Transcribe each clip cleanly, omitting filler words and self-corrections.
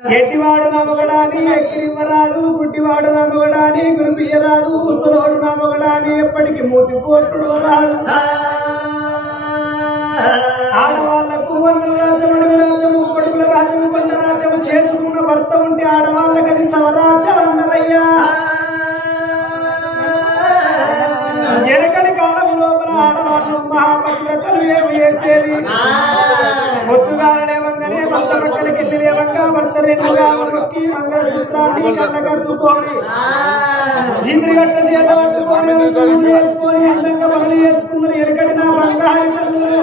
ఎట్టివాడు నమ్మగడాని ఎక్కిరివ్వరాదు, గుడ్డివాడు నమ్మగడాని గురిపియ్యరాదు, ముసలోడు నమ్మగడాని ఎప్పటికి మూతి పోటుడు రాదు. ఆడవాళ్లకు వందల రాజ్యం, అడవి రాజ్యము, కొడుకుల రాజ్యము, బండ రాజ్యము చేసుకున్న భర్త ఉంటే ఆడవాళ్ళకి అది స్వరాజ్యం అన్నరయ్యా. వెనకటి కాలం లోపల ఆడవాళ్ళు మహాపతివ్రతలు ఏమి చేసేది? పొద్దుగాలనేవంగానే భర్త పక్కలకి వెళ్ళి లేవంగా భర్త రెండుగా నొక్కి మంగళసూత్రాన్ని కళ్ళకద్దుకొని చీమిడి గట్ట చేత పట్టుకొని చేసుకొని అందంగా పనులు చేసుకున్నారు. వెనకటి నా బంగారు తల్లులు.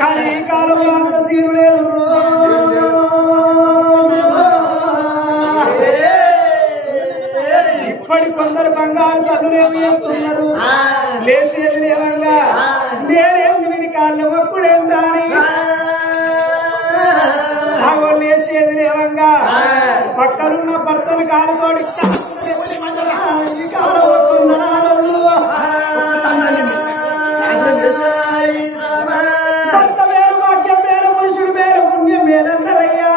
కానీ ఈ కాలంలో అంత సీరు లేదు. ఇప్పటి కొందరు బంగారు తల్లులు ఏమి చేస్తున్నారు? లేచేది లేవంగా నేనేంది విని కాళ్ళు ఒప్పుడేందా అని లేచేది లేవంగా పక్కనున్న భర్తను కాలుతోడి భర్త వేరు, భాగ్యం వేరు, పురుషుడు వేరు, పుణ్యం వేరందరయ్యా.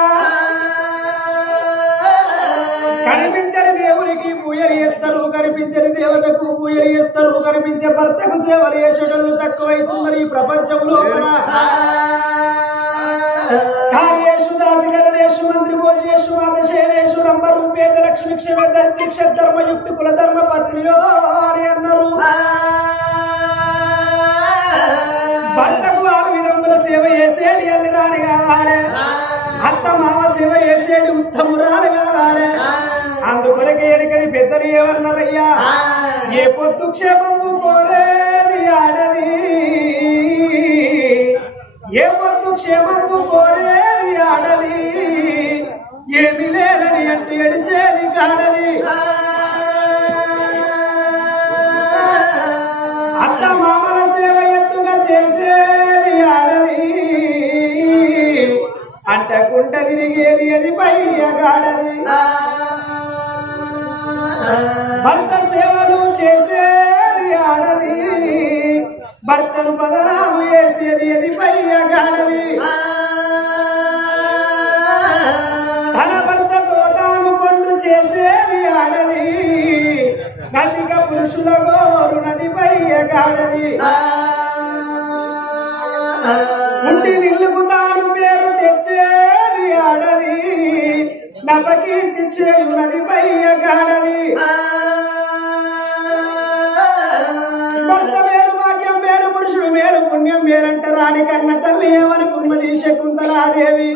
కనిపించని దేవునికి పూజలు చేస్తారు, కనిపించని దేవతకు పూజలు చేస్తారు, కనిపించే భర్తకు సేవలు చేసేటోళ్ళు తక్కువైతున్నారు ఈ ప్రపంచంలో. కార్యేషు దాసికరణేషు మంత్రి భోజేషు మాతశేనేషు రంభరూపేత లక్ష్మి క్షమే దరిద్రిక్ష ధర్మయుక్తి కులధర్మ పత్నియో అని అన్నారు. భర్తకు 6 విధముల సేవ చేసేది అల్లిరాని కావాలి, అత్త మామ సేవ చేసేది ఉత్తమురాలు కావాలి. అందుకొరకే ఎనకని పెద్దలు ఏమన్నారయ్యా? ఏ పొద్దు క్షేమము కోరేది ఆడది, ఏ పొద్దు క్షేమము కోరేది ఆడది, ఏమి లేదని అంటే ఎడిచేది కాడది. అత్త మామల సేవ ఎత్తుగా చేసేది ఆడది, అంటకుంట తిరిగేది అది పయ్యగాడది. భర్త సేవలు చేసేది ఆడది, భర్తను బదనాము చేసేది అది పయ్యగాడది. తన భర్తతో తాను పొందు చేసేది ఆడది, నదిక పురుషుల గోరు నది పయ్యగాడది. ఉండి నిల్లుకు తాను పేరు తెచ్చేది ఆడది, నపకీర్తి చేయునది పయ్యగాడది. భర్త వేరు, భాగ్యం వేరు, పురుషుడు వేరు, పుణ్యం వేరంట రాని కన్న తల్లి ఏమనుకున్నది శకుంతలాదేవి.